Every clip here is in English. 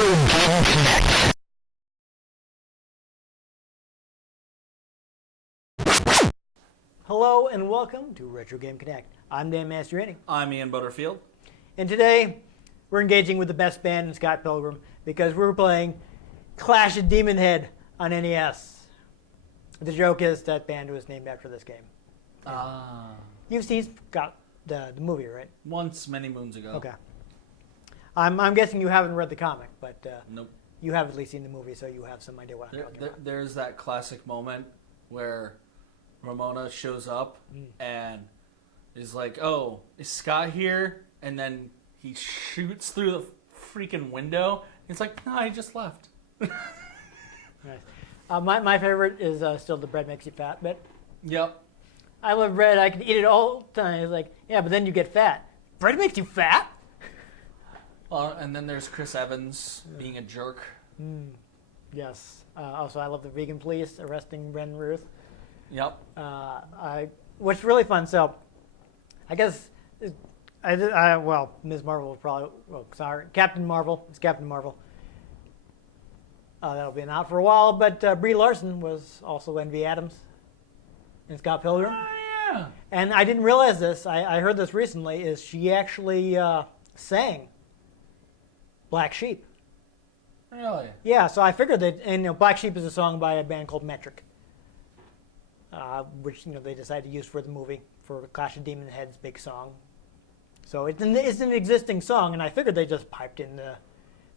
Game Connect. Hello and welcome to Retro Game Connect. I'm Dan Mastriani. I'm Ian Butterfield. And today we're engaging with the best band in Scott Pilgrim because we're playing Clash of Demonhead on NES. The joke is that band was named after this game. You've seen the movie, right? Once, many moons ago. Okay. I'm guessing you haven't read the comic, but Nope. you have at least seen the movie, so you have some idea what I'm talking about. There's that classic moment where Ramona shows up and is like, "Oh, is Scott here?" And then he shoots through the freaking window. It's like, "No, he just left." Nice. My favorite is still the bread makes you fat bit. Yep. I love bread. I can eat it all the time. It's like, yeah, but then you get fat. Bread makes you fat? And then there's Chris Evans being a jerk. Yes. Also, I love the vegan police arresting Bren Ruth. Yep. What's really fun, so I guess, Ms. Marvel will probably, Captain Marvel. It's Captain Marvel. That'll be out for a while, but Brie Larson was also Envy Adams in Scott Pilgrim. Oh, yeah. And I didn't realize this. I heard this recently, is she actually sang Black Sheep. Really? Yeah, so I figured that, and Black Sheep is a song by a band called Metric, which they decided to use for the movie, for Clash of Demonhead's big song. So it's an existing song, and I figured they just piped in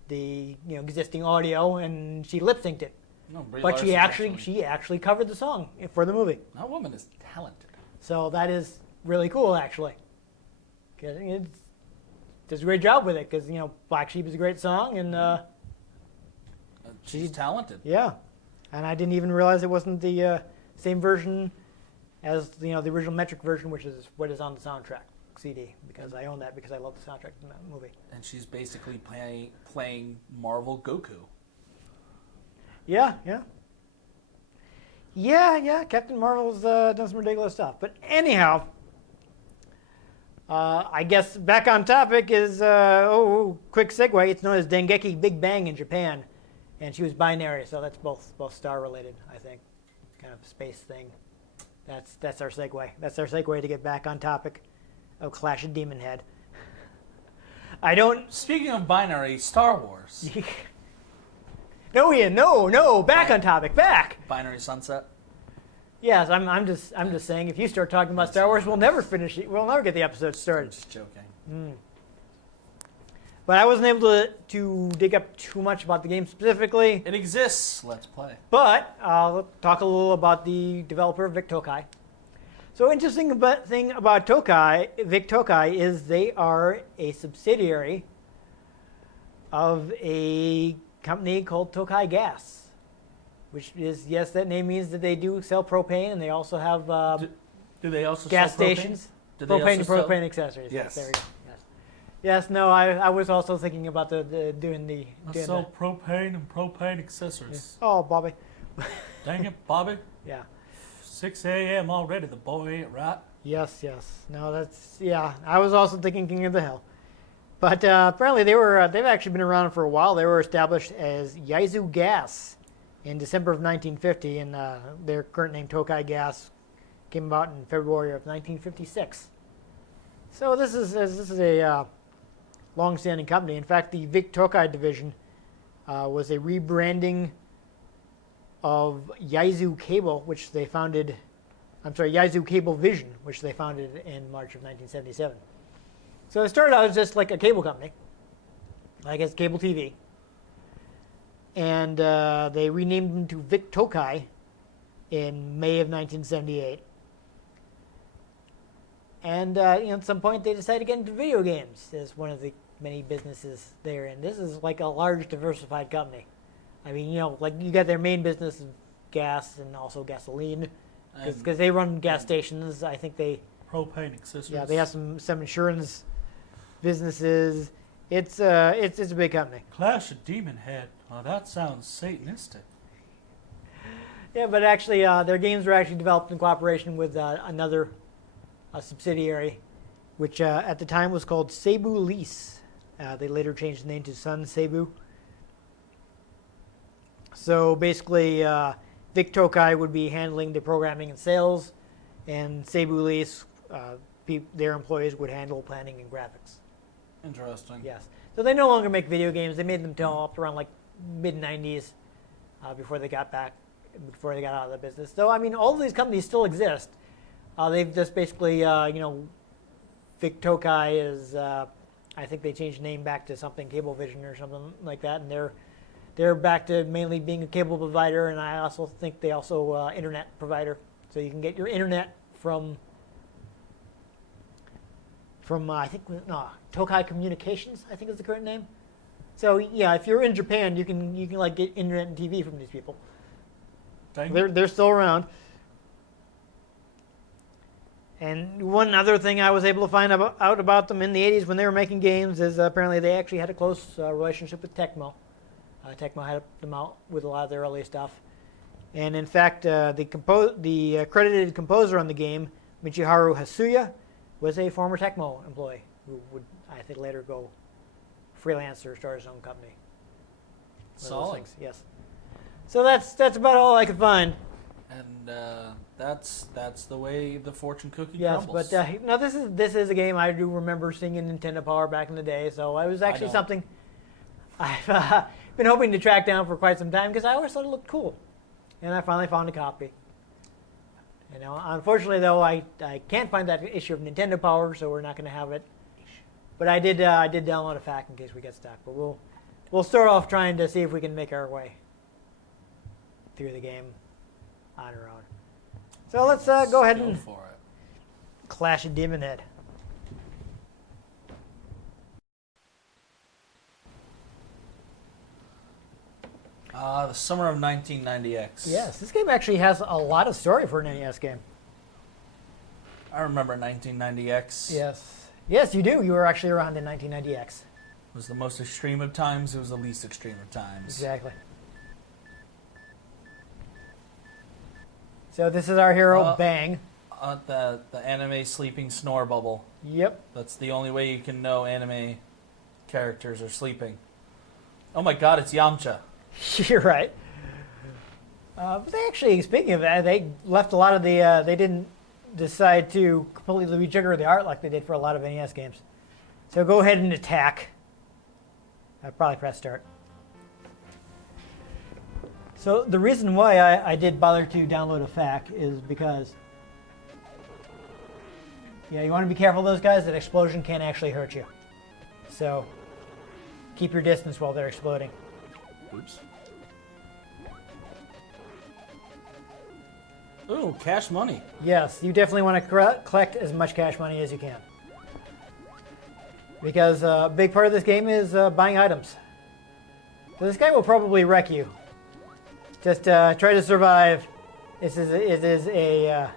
the existing audio, and she lip synced it. No, Brie But she Larson's actually covered the song for the movie. That woman is talented. So that is really cool, actually. 'Cause it does a great job with it, because Black Sheep is a great song, and She's talented. yeah, and I didn't even realize it wasn't the same version as the original Metric version, which is what is on the soundtrack CD, because I own that because I love the soundtrack in that movie. And she's basically playing Marvel Goku. Yeah. Captain Marvel's done some ridiculous stuff, but anyhow, I guess back on topic is quick segue. It's known as Dengeki Big Bang in Japan, and she was binary, so that's both star related, I think. Kind of a space thing. That's our segue. That's our segue to get back on topic of Clash of Demonhead. Speaking of binary, Star Wars. No, Ian, no, back on topic, back. Binary Sunset. Yes, I'm just saying, if you start talking about Star Wars, we'll never finish it. We'll never get the episode started. I'm just joking. But I wasn't able to dig up too much about the game specifically. It exists. Let's play. But I'll talk a little about the developer, Vic Tokai. So interesting thing about Vic Tokai, is they are a subsidiary of a company called Tokai Gas, which is, yes, that name means that they do sell propane, and they also have do they also gas sell propane? stations. Do they Propane also to sell- propane accessories. Yes. There we go. Yes, no, I was also thinking about doing the. Propane and propane accessories. Oh, Bobby. Dang it, Bobby. Yeah. 6 a.m. already. The boy ain't right. Yes. No, that's, yeah. I was also thinking King of the Hill. But apparently they've actually been around for a while. They were established as Yaizu Gas in December of 1950, and their current name, Tokai Gas, came about in February of 1956. So this is a long-standing company. In fact, the Vic Tokai division was a rebranding of Yaizu Cable, which they founded. I'm sorry, Yaizu Cable Vision, which they founded in March of 1977. So it started out as just like a cable company, I guess cable TV, and they renamed them to Vic Tokai in May of 1978. And at some point they decided to get into video games as one of the many businesses they're in. This is like a large diversified company. I mean, like you got their main business of gas and also gasoline, because they run gas stations. I think they Propane accessories. Yeah, they have some insurance businesses. It's a big company. Clash of Demonhead. Oh, that sounds satanistic. Yeah, but actually, their games were actually developed in cooperation with another subsidiary, which at the time was called Cebu Lease. They later changed the name to Sun Cebu. So basically, Vic Tokai would be handling the programming and sales, and Cebu Lease, their employees would handle planning and graphics. Interesting. Yes. So they no longer make video games. They made them till up around like mid-90s before they got out of the business. So, I mean, all of these companies still exist. They've just basically, Vic Tokai is, I think they changed the name back to something Cablevision or something like that, and they're back to mainly being a cable provider, and I also think they also internet provider. So you can get your internet from I think Tokai Communications, I think is the current name. So yeah, if you're in Japan, you can like get internet and TV from these people. They're still around. And one other thing I was able to find out about them in the 80s when they were making games is apparently they actually had a close relationship with Tecmo. Tecmo helped them out with a lot of their early stuff. And in fact, the credited composer on the game, Michiharu Hasuya, was a former Tecmo employee who would, I think, later go freelance or start his own company. Solid. Yes. So that's about all I could find. And that's the way the fortune cookie yes, crumbles. But no, this is a game I do remember seeing in Nintendo Power back in the day. So it was actually something I've been hoping to track down for quite some time because I always thought it looked cool, and I finally found a copy. You know, unfortunately though, I can't find that issue of Nintendo Power, so we're not going to have it. But I did download a FAQ in case we get stuck. But we'll start off trying to see if we can make our way through the game on our own. So let's go ahead and for it. clash at Demonhead. The summer of 1990X. Yes, this game actually has a lot of story for an NES game. I remember 1990X. Yes, you do. You were actually around in 1990X. It was the most extreme of times. It was the least extreme of times. Exactly. So this is our hero, Bang. The anime sleeping snore bubble. Yep. That's the only way you can know anime characters are sleeping. Oh my god, it's Yamcha. You're right. But they actually, speaking of that, they left a lot of the, they didn't decide to completely rejigger the art like they did for a lot of NES games. So go ahead and attack. I'll probably press start. So the reason why I did bother to download a FAQ is because, yeah, you want to be careful of those guys. That explosion can actually hurt you. So keep your distance while they're exploding. Oops. Ooh, cash money. Yes, you definitely want to collect as much cash money as you can. Because a big part of this game is buying items. So this guy will probably wreck you. Just try to survive. It is a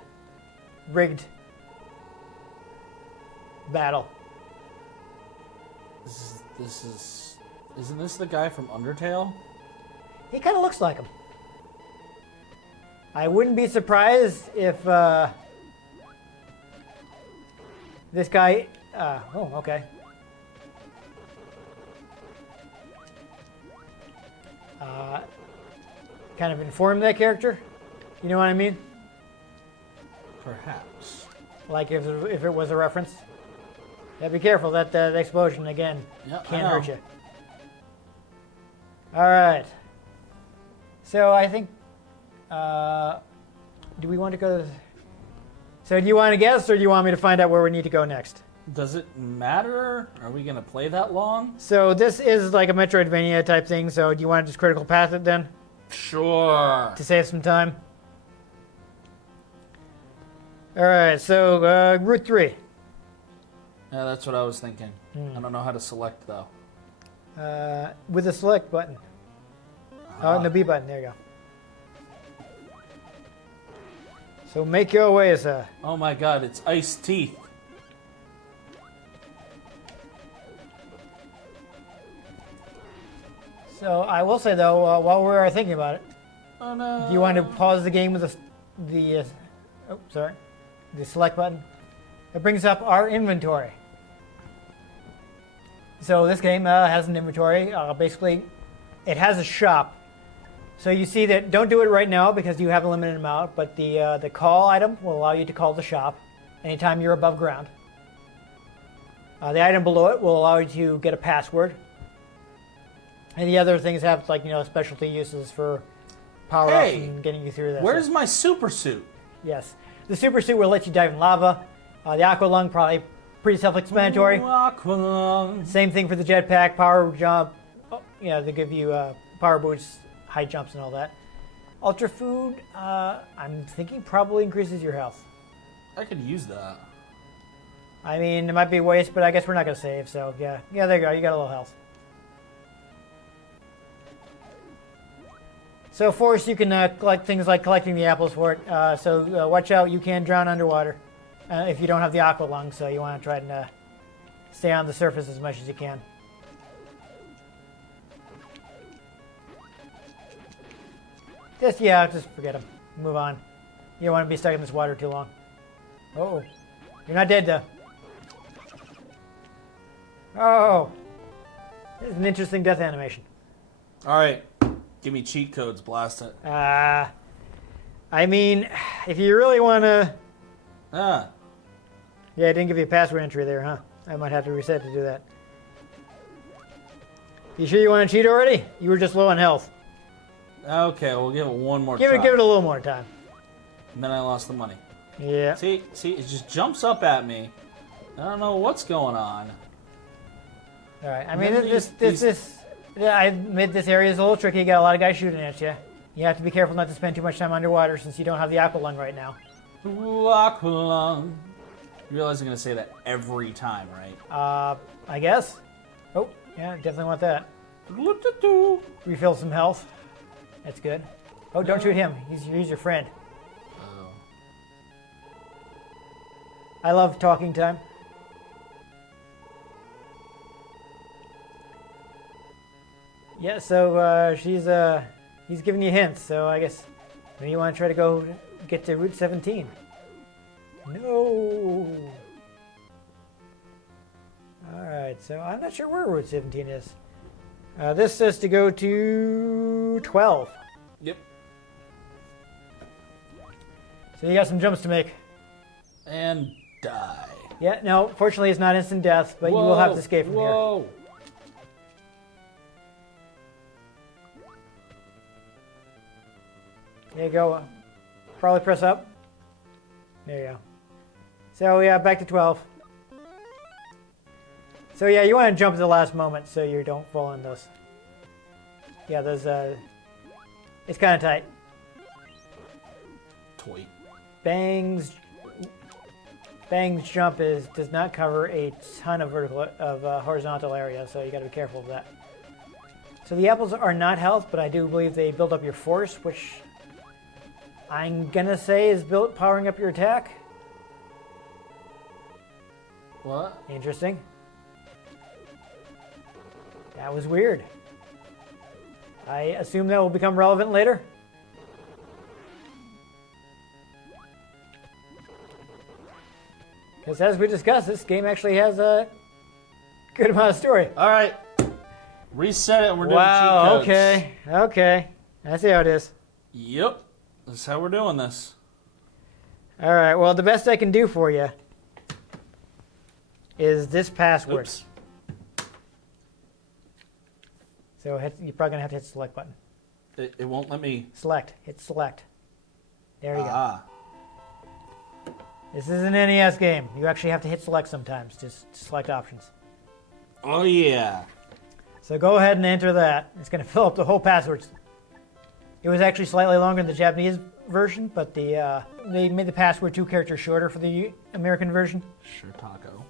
rigged battle. Isn't this the guy from Undertale? He kind of looks like him. I wouldn't be surprised if this guy. Oh, okay. Kind of inform that character. You know what I mean? Perhaps. Like if it was a reference. Yeah, be careful. That explosion again can hurt you. All right. So I think. Do we want to go? So do you want to guess, or do you want me to find out where we need to go next? Does it matter? Are we gonna play that long? So this is like a Metroidvania type thing. So do you want to just critical path it then? Sure. To save some time. All right. So Route 3. Yeah, that's what I was thinking. I don't know how to select though. With the select button. Oh, and the B button. There you go. So make your way, sir. Oh my god, it's Ice Teeth. So I will say though, while we're thinking about it, Oh no. do you want to pause the game with the select button? It brings up our inventory. So this game has an inventory. Basically, it has a shop So you see that, don't do it right now because you have a limited amount, but the call item will allow you to call the shop anytime you're above ground. The item below it will allow you to get a password. And the other things have like, specialty uses for power-ups and getting you through that. Where's my super suit? Yes. The super suit will let you dive in lava. The aqua lung, probably pretty self-explanatory. Aqua lung. Same thing for the jetpack, power jump. They give you power boosts, high jumps, and all that. Ultra food, I'm thinking probably increases your health. I could use that. I mean, it might be a waste, but I guess we're not going to save, so yeah. Yeah, there you go. You got a little health. So, Force, you can collect things like collecting the apples for it. So, watch out. You can drown underwater if you don't have the aqua lung, so you want to try and stay on the surface as much as you can. Just forget them. Move on. You don't want to be stuck in this water too long. Oh, you're not dead, though. Oh, this is an interesting death animation. All right, give me cheat codes. Blast it. I mean, if you really want to... Yeah, I didn't give you a password entry there, huh? I might have to reset to do that. You sure you want to cheat already? You were just low on health. Okay, we'll give it one more try. Give it a little more time. And then I lost the money. Yeah. See, it just jumps up at me. I don't know what's going on. All right. I mean, I admit this area is a little tricky. You got a lot of guys shooting at you. You have to be careful not to spend too much time underwater since you don't have the aqua lung right now. Ooh, aqua lung. You realize I'm going to say that every time, right? I guess. Oh, yeah, definitely want that. Doo-doo-doo. Refill some health. That's good. Oh, don't shoot him. He's your friend. Oh. I love talking time. Yeah, so he's giving you hints, so I guess maybe you want to try to go get to Route 17. No! Alright, so I'm not sure where Route 17 is. This says to go to 12. Yep. So you got some jumps to make. And die. Yeah, no, fortunately it's not instant death, but you will have to escape from here. There you go. Probably press up. There you go. So yeah, back to 12. So yeah, you want to jump at the last moment so you don't fall in those. Yeah, those. It's kind of tight. Toy. Bang's jump does not cover a ton of horizontal area, so you got to be careful of that. So the apples are not health, but I do believe they build up your force, which I'm gonna say is powering up your attack. What? Interesting. That was weird. I assume that will become relevant later. Because as we discussed, this game actually has a good amount of story. All right. Reset it. We're doing wow, cheat codes. Okay. I see how it is. Yep. This is how we're doing this. All right, well, the best I can do for you is this password. Oops. So you're probably going to have to hit the select button. It won't let me. Select. Hit select. There you go. This is an NES game. You actually have to hit select sometimes to select options. Oh, yeah. So go ahead and enter that. It's going to fill up the whole passwords. It was actually slightly longer in the Japanese version, but they made the password 2 characters shorter for the American version. Sure, taco.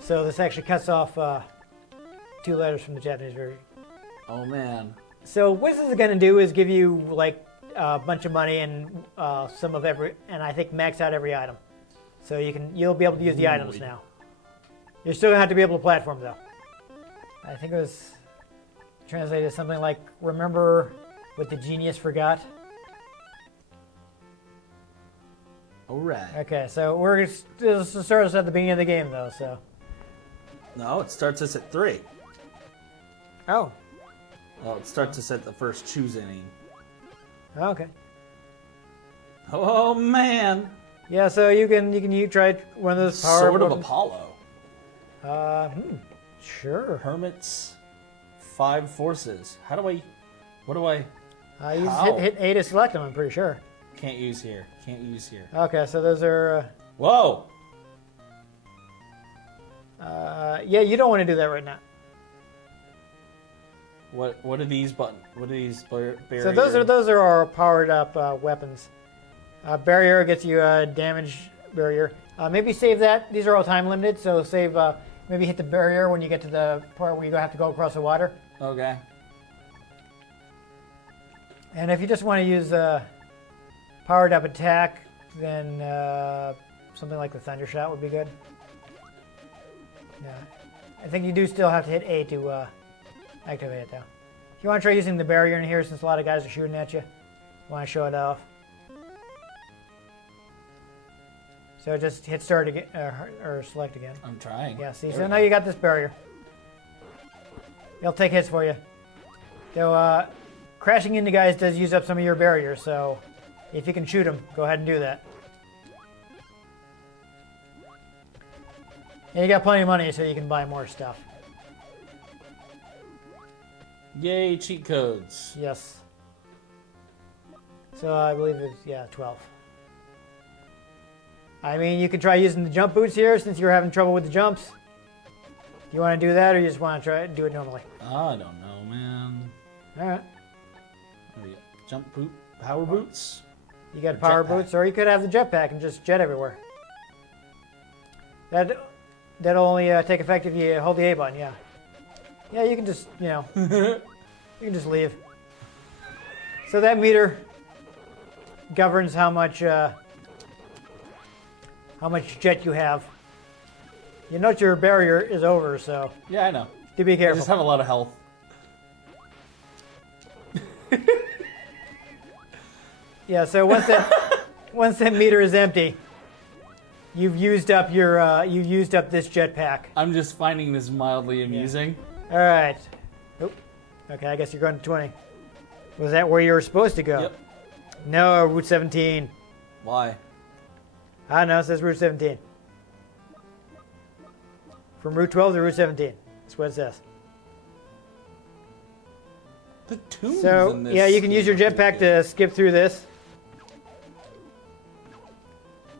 So this actually cuts off 2 letters from the Japanese version. Oh, man. So what this is going to do is give you like a bunch of money and some of every, and I think max out every item. So you'll be able to use the items now. You're still going to have to be able to platform though. I think it was translated as something like, remember what the genius forgot? All right. Okay, so we're still sort of at the beginning of the game though, so. No, it starts us at 3. Oh. Well, it starts us at the first choose inning. Okay. Oh man! Yeah, so you try one of those power Sword of weapons. Apollo. Sure. Hermit's 5 forces. How do I? What do I? You just How? hit A to select them, I'm pretty sure. Can't use here. Can't use here. Okay, so those are. Whoa! Yeah, you don't want to do that right now. What are these buttons? What are these barriers? So those are our powered up weapons. Barrier gets you a damage barrier. Maybe save that. These are all time limited, so save. Maybe hit the barrier when you get to the part where you have to go across the water. Okay. And if you just want to use powered up attack, then something like the Thunder Shot would be good. Yeah, I think you do still have to hit A to activate it though. If you want to try using the barrier in here, since a lot of guys are shooting at you, want to show it off. So just hit start again, or select again. I'm trying. Yeah, see, so now you got this barrier. They'll take hits for you. So crashing into guys does use up some of your barriers, so if you can shoot them, go ahead and do that. And you got plenty of money, so you can buy more stuff. Yay, cheat codes. Yes. So I believe it's, 12. I mean, you could try using the jump boots here, since you're having trouble with the jumps. Do you want to do that, or you just want to try do it normally? I don't know, man. All right. What do we got? Jump boot, power boots. You got power boots, or you could have the jetpack and just jet everywhere. That'll only take effect if you hold the A button, yeah. Yeah, you can just, you can just leave. So that meter governs how much jet you have. You note your barrier is over, so Yeah, I know. do be I careful. just have a lot of health. Yeah, so once that meter is empty, you've used up this jetpack. I'm just finding this mildly amusing. All right. Oop. Okay, I guess you're going to 20. Was that where you were supposed to go? Yep. No, Route 17. Why? I don't know, it says Route 17. From Route 12 to Route 17. That's what it says. The tunes So, in this yeah, you can use your game are jetpack good. to skip through this.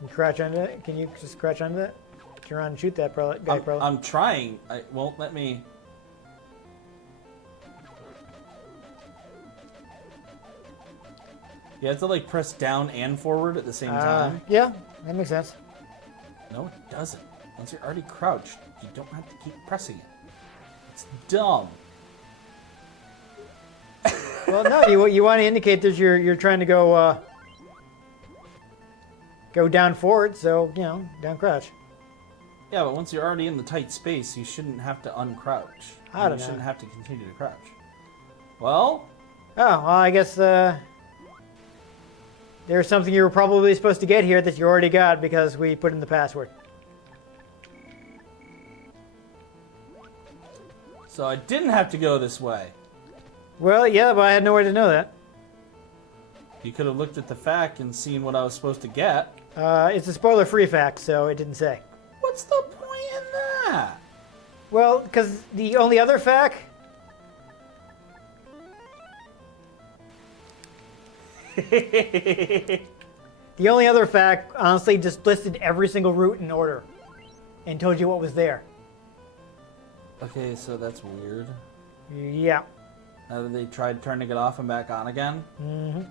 You crouch under it. Can you just crouch under that? Turn around and shoot that guy, probably. I'm trying. I won't let me. You have to like press down and forward at the same time. Yeah, that makes sense. No, it doesn't. Once you're already crouched, you don't have to keep pressing it. It's dumb. Well, no, you want to indicate that you're trying to go down forward, so down crouch. Yeah, but once you're already in the tight space, you shouldn't have to uncrouch. I don't know. You shouldn't have to continue to crouch. Well, I guess there's something you were probably supposed to get here that you already got because we put in the password. so I didn't have to go this way. Well, yeah, but I had no way to know that. You could have looked at the fact and seen what I was supposed to get. It's a spoiler-free fact, so it didn't say. What's the point in that? Well, because the only other fact... The only other fact, honestly, just listed every single route in order and told you what was there. Okay, so that's weird. Yeah. Now that they tried turning it off and back on again. Mm-hmm.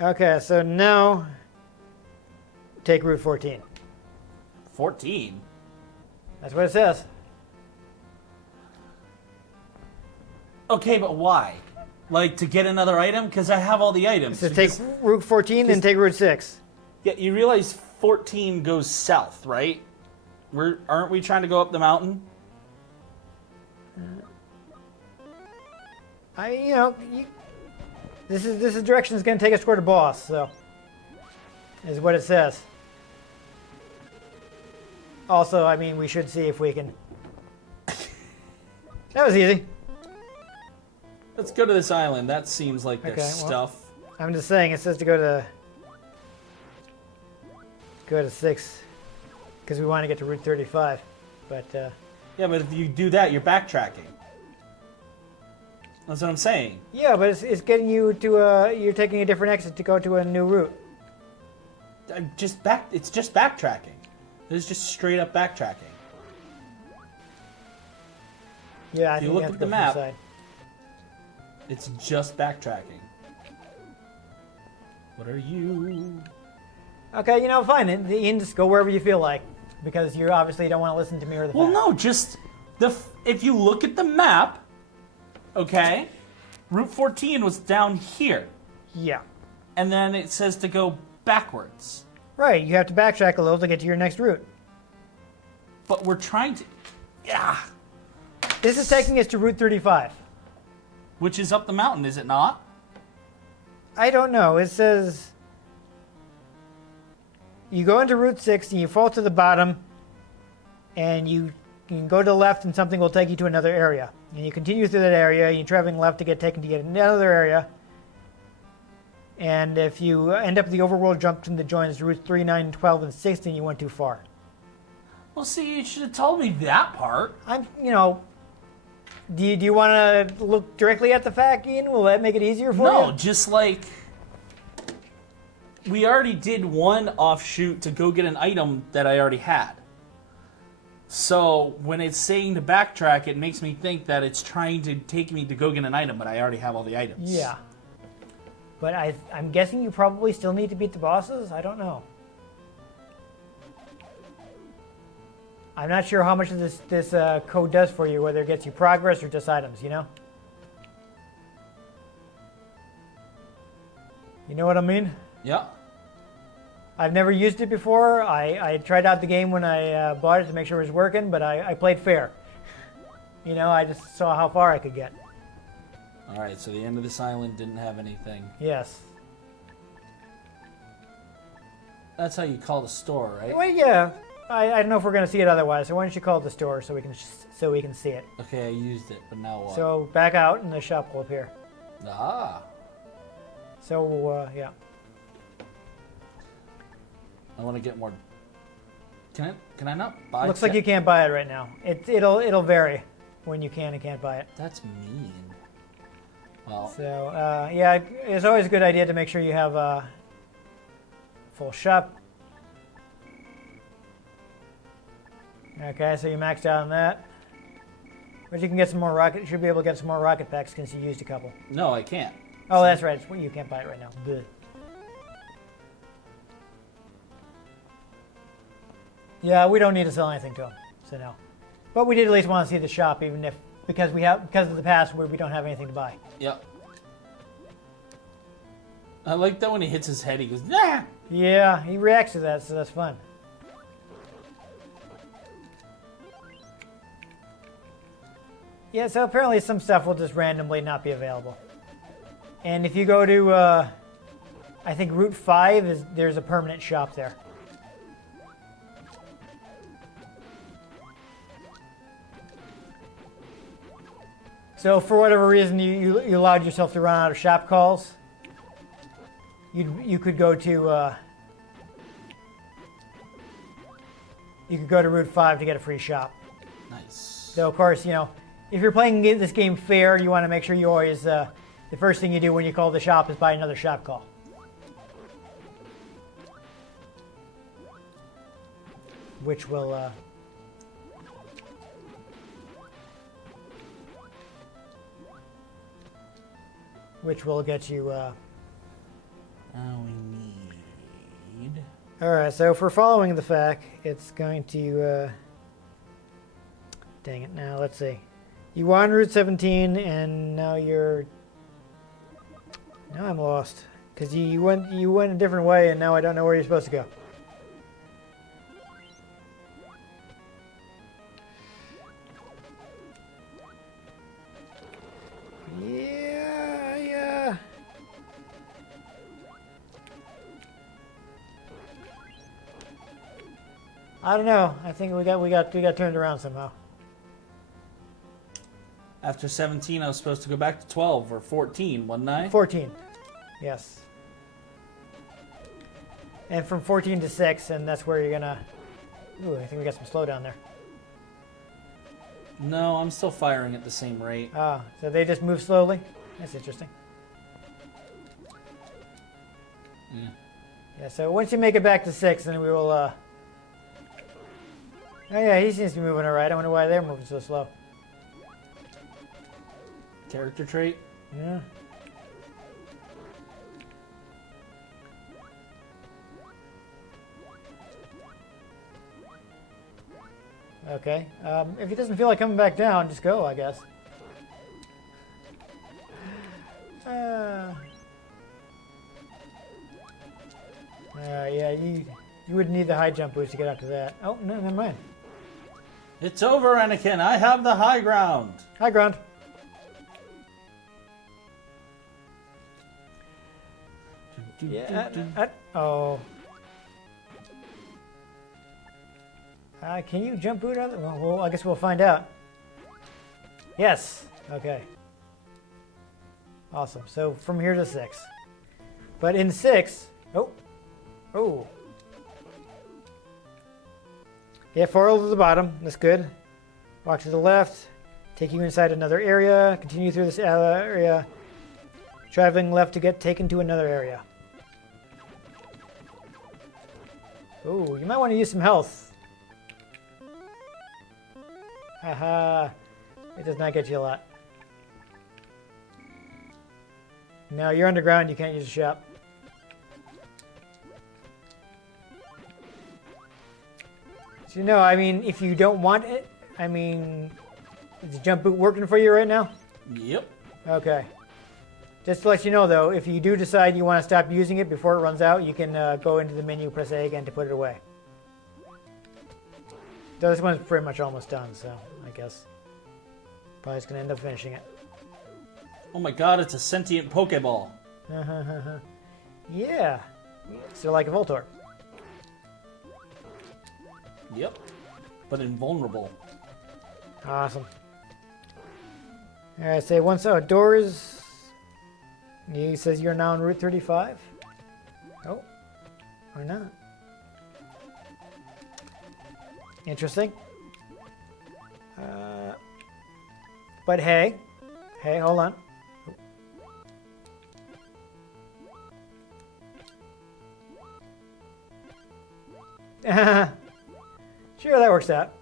Okay, so now take Route 14. 14? That's what it says. Okay, but why? Like, to get another item? Because I have all the items. So You take just- Route 14, then take Route 6. Yeah, you realize 14 goes south, right? Aren't we trying to go up the mountain? This is direction is going to take us toward a boss, so. is what it says. Also, I mean, we should see if we can... That was easy. Let's go to this island. That seems like there's Okay, well, stuff. I'm just saying, it says to go to 6, because we want to get to Route 35. But, Yeah, but if you do that, you're backtracking. That's what I'm saying. yeah, but it's getting you to you're taking a different exit to go to a new route. It's just backtracking. It's just straight up backtracking. Yeah, I If you think look have at to the go from map- side. It's just backtracking. What are you? Okay, you know, fine. You can just go wherever you feel like, because you obviously don't want to listen to me or the Well, facts. no, just if you look at the map, okay, Route 14 was down here, Yeah. and then it says to go backwards. Right, you have to backtrack a little to get to your next route. But we're trying to, yeah, This is taking us to Route 35. which is up the mountain, is it not? I don't know. It says you go into Route 6 and you fall to the bottom, and you can go to the left and something will take you to another area. And you continue through that area, and you're traveling left to get taken to yet another area. And if you end up at the overworld junction that joins Routes 3, 9, 12, and 16, you went too far. Well, see, you should have told me that part. Do you want to look directly at the fact, Ian? Will that make it easier for you? No, just like we already did one offshoot to go get an item that I already had. So when it's saying to backtrack, it makes me think that it's trying to take me to go get an item, but I already have all the items. Yeah. But I'm guessing you probably still need to beat the bosses? I don't know. I'm not sure how much of this code does for you, whether it gets you progress or just items, you know? You know what I mean? Yeah. I've never used it before. I tried out the game when I bought it to make sure it was working, but I played fair. You know, I just saw how far I could get. All right, so the end of this island didn't have anything. Yes. That's how you call the store, right? Well, yeah. I don't know if we're going to see it otherwise, so why don't you call it the store so we can see it. Okay, I used it, but now what? So back out and the shop will appear. Ah. So, yeah. I want to get more. Can I not buy? Looks like you can't buy it right now. It'll vary when you can and can't buy it. That's mean. Well, So, yeah, it's always a good idea to make sure you have a full shop. Okay, so you maxed out on that. But you can get some more rocket. You should be able to get some more rocket packs since you used a couple. no, I can't. Oh, that's right. You can't buy it right now. Bleh. Yeah, we don't need to sell anything to him, so no. But we did at least want to see the shop, even if because of the past where we don't have anything to buy. Yep. I like that when he hits his head, he goes, nah! Yeah, he reacts to that, so that's fun. Yeah, so apparently some stuff will just randomly not be available. And if you go to, I think Route 5, there's a permanent shop there. So for whatever reason you allowed yourself to run out of shop calls, you could go to Route 5 to get a free shop. Nice. So of course, you know, if you're playing this game fair, you want to make sure you always the first thing you do when you call the shop is buy another shop call. Which will get you. Now we need. All right, so for following the FAQ, it's going to. Dang it! Now let's see. You were on Route 17, and now you're. Now I'm lost because you went a different way, and now I don't know where you're supposed to go. Yeah. I don't know. I think we got turned around somehow. After 17, I was supposed to go back to 12 or 14, wasn't I? 14. Yes. And from 14 to 6, and that's where you're gonna. Ooh, I think we got some slowdown there. No, I'm still firing at the same rate. Ah, so they just move slowly. That's interesting. Yeah. Yeah. So once you make it back to 6, then we will. Oh yeah, he seems to be moving alright. I wonder why they're moving so slow. Character trait? Yeah. Okay. If he doesn't feel like coming back down, just go, I guess. Yeah, you would need the high jump boost to get up to that. Oh, no, never mind. It's over, Anakin. I have the high ground. High ground. Yeah. Oh. Can you jump boot on it? Well, I guess we'll find out. Yes. Okay. Awesome. So from here to 6. But in 6... Oh. Oh. Yeah, 4 to the bottom. That's good. Walk to the left. Take you inside another area. Continue through this area. Traveling left to get taken to another area. Oh, you might want to use some health. Haha. It does not get you a lot. No, you're underground. You can't use a shop. So, no, I mean, if you don't want it, I mean, is the jump boot working for you right now? Yep. Okay. Just to let you know, though, if you do decide you want to stop using it before it runs out, you can go into the menu, press A again to put it away. So this one's pretty much almost done, so I guess probably just going to end up finishing it. Oh my god, it's a sentient Pokeball. Yeah. So like a Voltorb. Yep. But invulnerable. Awesome. Alright, say once outdoors. He says you're now on Route 35. Oh. Or not. Interesting. But hey. Hey, hold on. Sure, that works out.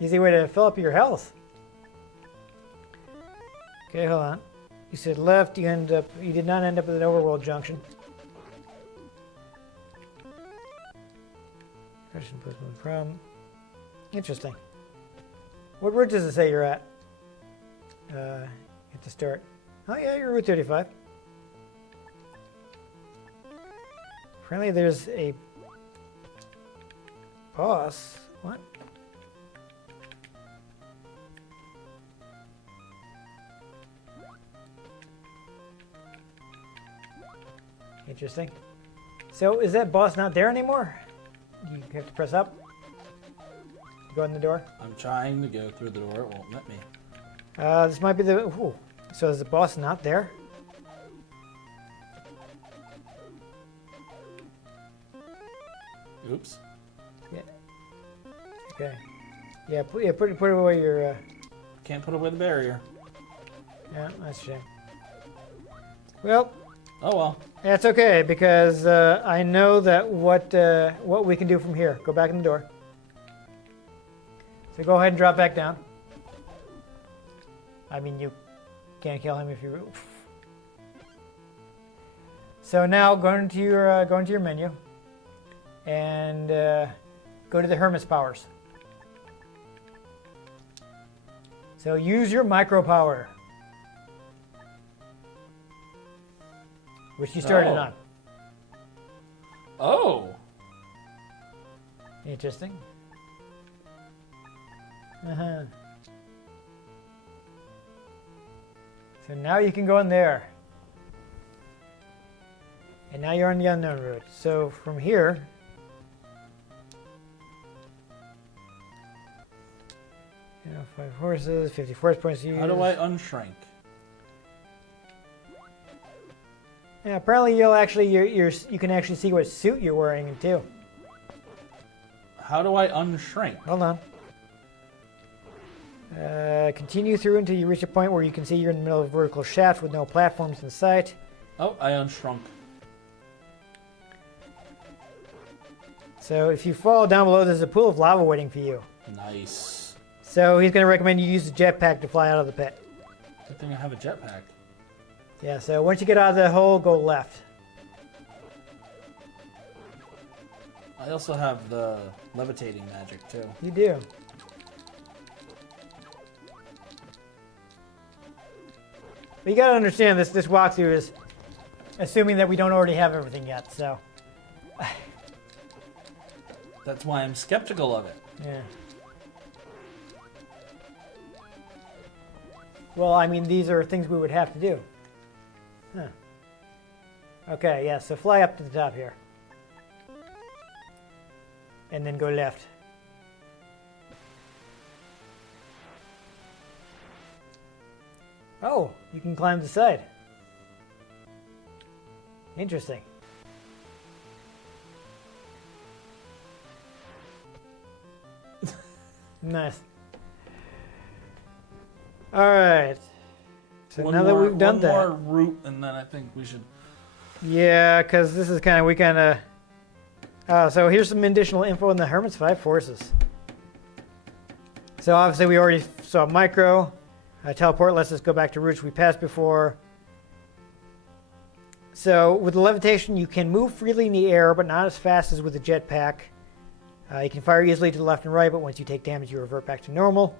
Easy way to fill up your health. Okay, hold on. You said left, you did not end up at an overworld junction. Question postman from. Interesting. What route does it say you're at? At the start. Oh yeah, you're Route 35. Apparently there's a boss. What? Interesting. So is that boss not there anymore? You have to press up. Go in the door. I'm trying to go through the door. It won't let me. This might be the... Ooh. So is the boss not there? Oops. Yeah. Okay. Yeah, put away your... Can't put away the barrier. Yeah, that's a shame. Well... Oh well. That's okay, because I know that what we can do from here. Go back in the door. So go ahead and drop back down. I mean, you can't kill him if you... So now go into your menu and go to the Hermit's powers. So use your micro power, which you started on. Oh. Interesting. So now you can go in there. And now you're on the unknown route. So from here, 5 horses, 50 force points used. How do I unshrink? Yeah, apparently you'll actually you can actually see what suit you're wearing too. How do I unshrink? Hold on. Continue through until you reach a point where you can see you're in the middle of a vertical shaft with no platforms in sight. Oh, I unshrunk. So if you fall down below, there's a pool of lava waiting for you. Nice. So he's going to recommend you use the jetpack to fly out of the pit. Good thing I have a jetpack. Yeah, so once you get out of the hole, go left. I also have the levitating magic too. You do. But you got to understand this walkthrough is assuming that we don't already have everything yet, so. That's why I'm skeptical of it. Yeah. Well, I mean, these are things we would have to do. Huh. Okay, yeah, so fly up to the top here. And then go left. Oh, you can climb the side. Interesting. Nice. All right. So now that we've done that, one more route, and then I think we should. yeah, because this is kind of so here's some additional info on the Hermit's 5 forces. So obviously we already saw micro. Teleport lets us go back to routes we passed before. So with the levitation, you can move freely in the air, but not as fast as with the jetpack. You can fire easily to the left and right, but once you take damage, you revert back to normal.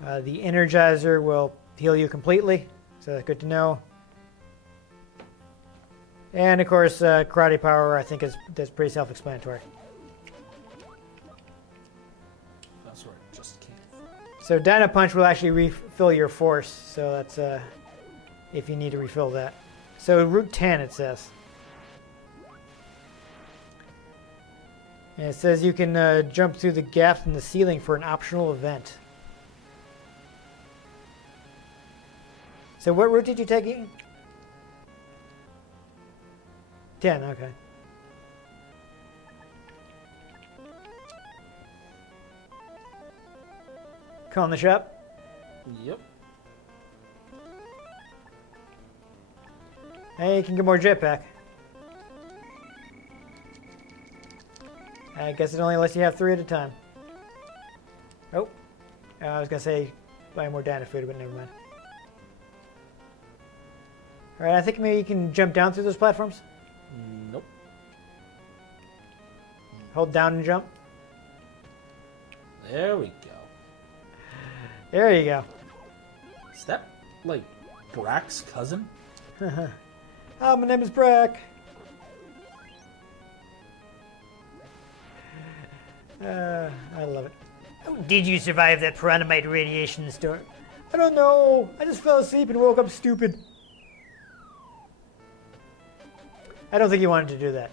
The Energizer will heal you completely, so that's good to know. And of course, Karate Power, I think, that's pretty self-explanatory. That's where I just can't. So Dino Punch will actually refill your force, so that's if you need to refill that. So Route 10, it says. And it says you can jump through the gaps in the ceiling for an optional event. So what route did you take? 10, okay. Calling the shop? Yep. Hey, you can get more jetpack. I guess it only lets you have 3 at a time. Oh. I was going to say buy more Dino food, but never mind. Alright, I think maybe you can jump down through those platforms. Nope. Hold down and jump. There we go. There you go. Is that like Brack's cousin? Oh, my name is Brack. I love it. Oh, did you survive that piranhamite radiation storm? I don't know. I just fell asleep and woke up stupid. I don't think you wanted to do that.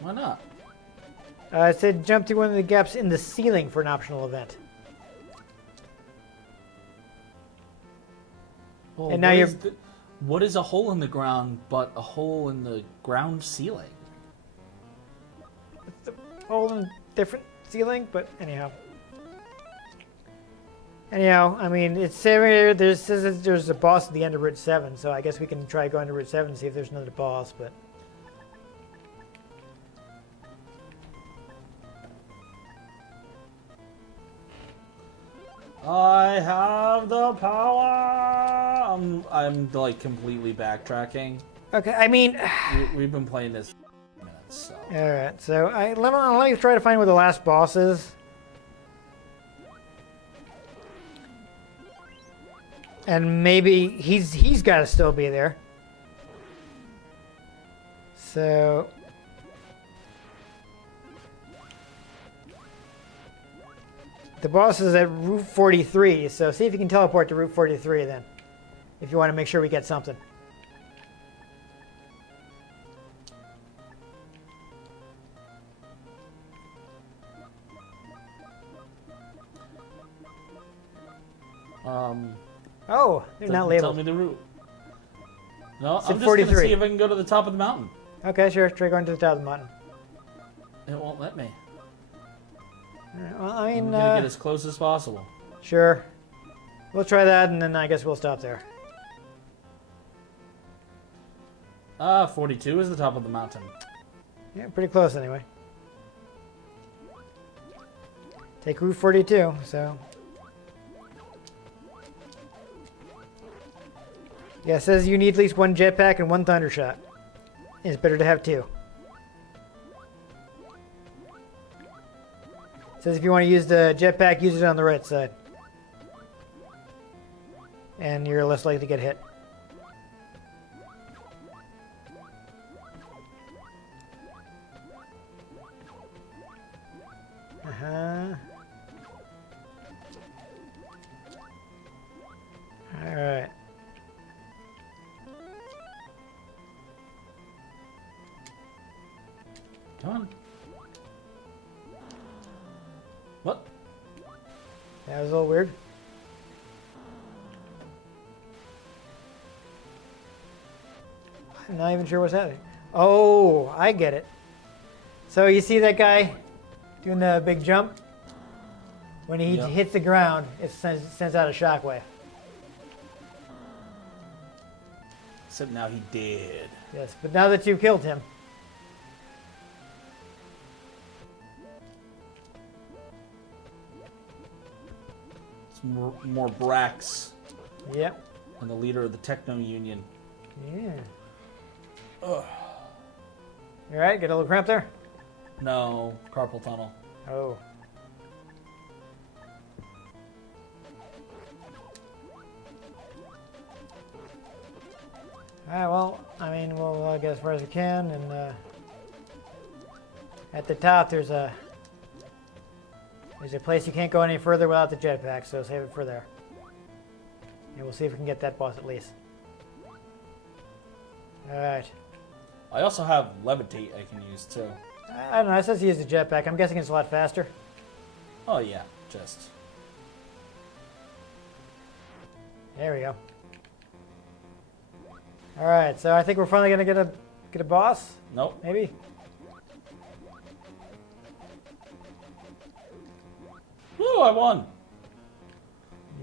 Why not? It said jump through one of the gaps in the ceiling for an optional event. Well, And now you're... What is a hole in the ground but a hole in the ground ceiling? It's a whole different ceiling, but anyhow. Anyhow, I mean, it says there's a boss at the end of Route 7, so I guess we can try going to Route 7 and see if there's another boss, but... I have the power! I'm like completely backtracking. Okay, I mean... We've been playing this for minutes, so... Alright, so let me try to find where the last boss is. And maybe he's got to still be there. So... The boss is at Route 43, so see if you can teleport to Route 43 then. If you want to make sure we get something. Oh, they're not Doesn't tell labeled. me the route. No, It's I'm at just gonna 43. see if I can go to the top of the mountain. Okay, sure. Try going to the top of the mountain. It won't let me. All right, well, I I'm mean, gonna get as close as possible. sure. We'll try that, and then I guess we'll stop there. 42 is the top of the mountain. Yeah, pretty close anyway. Take Route 42, so. Yeah, it says you need at least one jetpack and one thunder shot. It's better to have two. It says if you want to use the jetpack, use it on the right side. And you're less likely to get hit. Uh-huh. Alright. Come on. What? That was a little weird. I'm not even sure what's happening. Oh, I get it. So you see that guy doing the big jump? When he Yep. hits the ground, it sends out a shockwave. Except now he did. Yes, but now that you've killed him, It's more Brax yep. and the leader of the Techno Union. Yeah. Ugh. You alright? Get a little cramp there? No, carpal tunnel. Oh. Alright, well, I mean, we'll get as far as we can, and at the top there's a place you can't go any further without the jetpack, so save it for there. And we'll see if we can get that boss at least. Alright. I also have levitate I can use too. I don't know, it says to use the jetpack. I'm guessing it's a lot faster. Oh yeah, just. There we go. All right, so I think we're finally gonna get a boss, Nope. maybe. Woo! I won.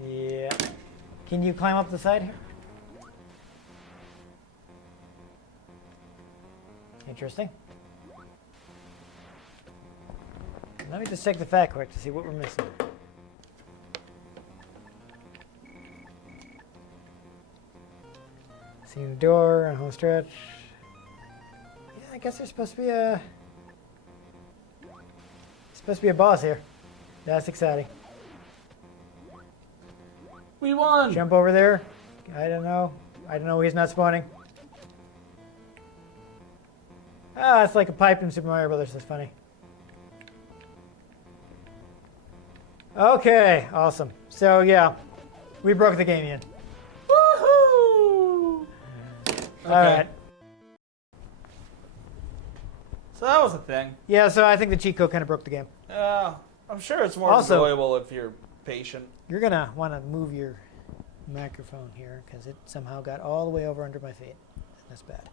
Yeah. Can you climb up the side here? Interesting. Let me just check the fact quick to see what we're missing. See the door on home stretch. Yeah, I guess there's supposed to be a boss here. That's exciting. We won. Jump over there. I don't know. He's not spawning. Ah, it's like a pipe in Super Mario Brothers. That's funny. Okay, awesome. So yeah, we broke the game, Ian. Woohoo! All right. So that was a thing. Yeah, so I think the cheat code kind of broke the game. Yeah, I'm sure it's more Also- enjoyable if you're patient. You're gonna want to move your microphone here because it somehow got all the way over under my feet. That's bad.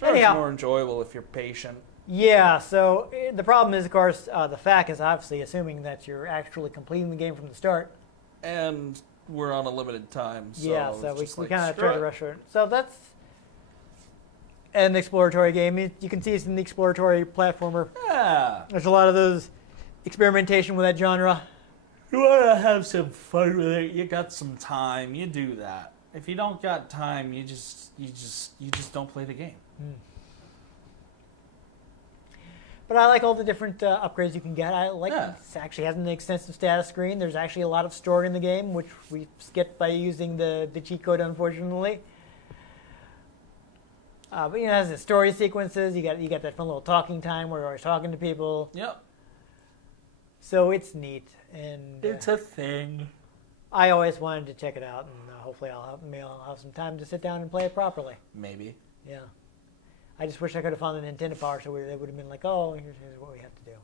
Sure, Anyhow. it's more enjoyable if you're patient. Yeah, so the problem is, of course, the FAQ is obviously assuming that you're actually completing the game from the start. And we're on a limited time, so Yeah, so it's just we like, kind of screw try to it. rush it. So that's an exploratory game. You can see it's an exploratory platformer. Yeah. There's a lot of those experimentation with that genre. You want to have some fun with it, you got some time, you do that. If you don't got time, you just don't play the game. But I like all the different upgrades you can get. I like Yeah. it actually has an extensive status screen. There's actually a lot of stored in the game, which we skipped by using the cheat code, unfortunately. But it has the story sequences. You got that fun little talking time where you're always talking to people. Yep. So it's neat, and It's a thing. I always wanted to check it out, and hopefully I'll have some time to sit down and play it properly. Maybe. Yeah. I just wish I could have found the Nintendo Power so they would have been like, oh, here's what we have to do.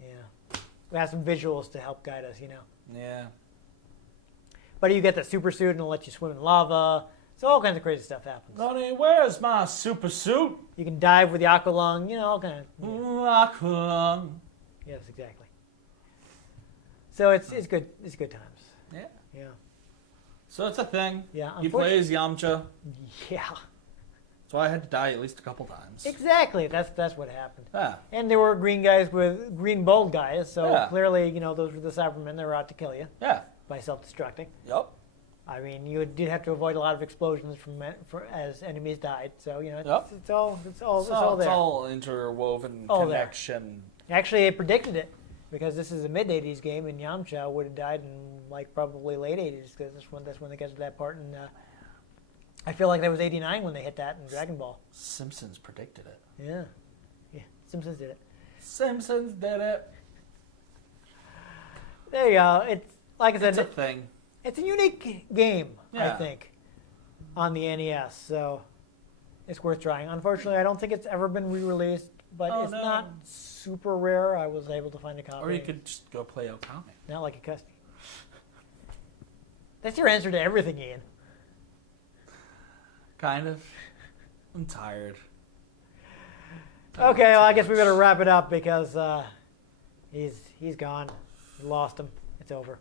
Yeah. We have some visuals to help guide us, you know. Yeah. But you get the super suit and it'll let you swim in lava. So all kinds of crazy stuff happens. Honey, where's my super suit? You can dive with the aqua lung, you know, all kind of. Aqualung. Yes, exactly. So it's good. It's good times. Yeah. Yeah. So it's a thing. Yeah. You play as Yamcha. Yeah. So I had to die at least a couple times. Exactly. That's what happened. Yeah. And there were green guys with green bold guys. So Yeah. clearly, you know, those were the Cybermen that were out to kill you Yeah. by self-destructing. Yup. I mean, you did have to avoid a lot of explosions as enemies died. So you know, Yep. it's all It's there. all interwoven All there. connection. Actually, they predicted it because this is a mid '80s game, and Yamcha would have died in like probably late '80s because that's when they got to that part. And I feel like that was '89 when they hit that in Dragon Ball. Simpsons predicted it. Yeah, yeah. Simpsons did it. Simpsons did it. There you go. It's like I said, It's a thing. it's a unique game. I Yeah. think on the NES, so it's worth trying. Unfortunately, I don't think it's ever been re-released, but Oh, it's no. not super rare. I was able to find a copy. Or you could just go play Okami. Not like a custody. That's your answer to everything, Ian. Kind of. I'm tired. Okay, well, I guess we better wrap it up because he's gone. We lost him. It's over.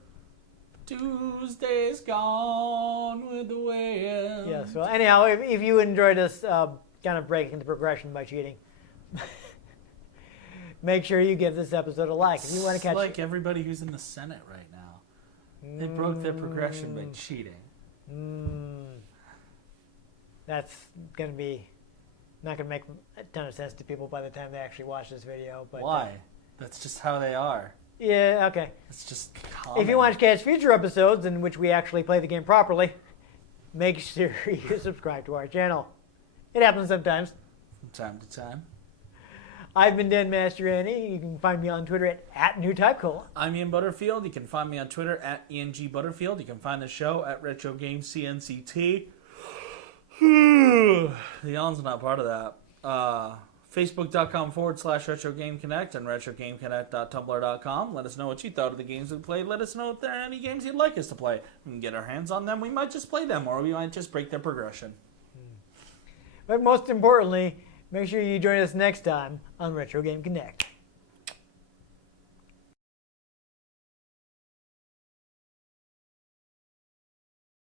Tuesday's gone with the wind. Yes. Well, anyhow, if you enjoyed us kind of breaking the progression by cheating, make sure you give this episode a like. If you want to catch, It's like everybody who's in the Senate right now. They broke their progression by cheating. That's gonna be not gonna make a ton of sense to people by the time they actually watch this video. But Why? That's just how they are. yeah. Okay. It's just common. If you want to catch future episodes in which we actually play the game properly, make sure you subscribe to our channel. It happens sometimes. From time to time. I've been Dan Mastriani. You can find me on Twitter at @NewTypeCola. I'm Ian Butterfield. You can find me on Twitter at ENG Butterfield. You can find the show at Retro Games CNCT. The yawns not part of that. Facebook.com/Retro Game Connect and RetroGameConnect.tumblr.com. Let us know what you thought of the games we played. Let us know if there are any games you'd like us to play. We can get our hands on them. We might just play them, or we might just break their progression. But most importantly, make sure you join us next time on Retro Game Connect.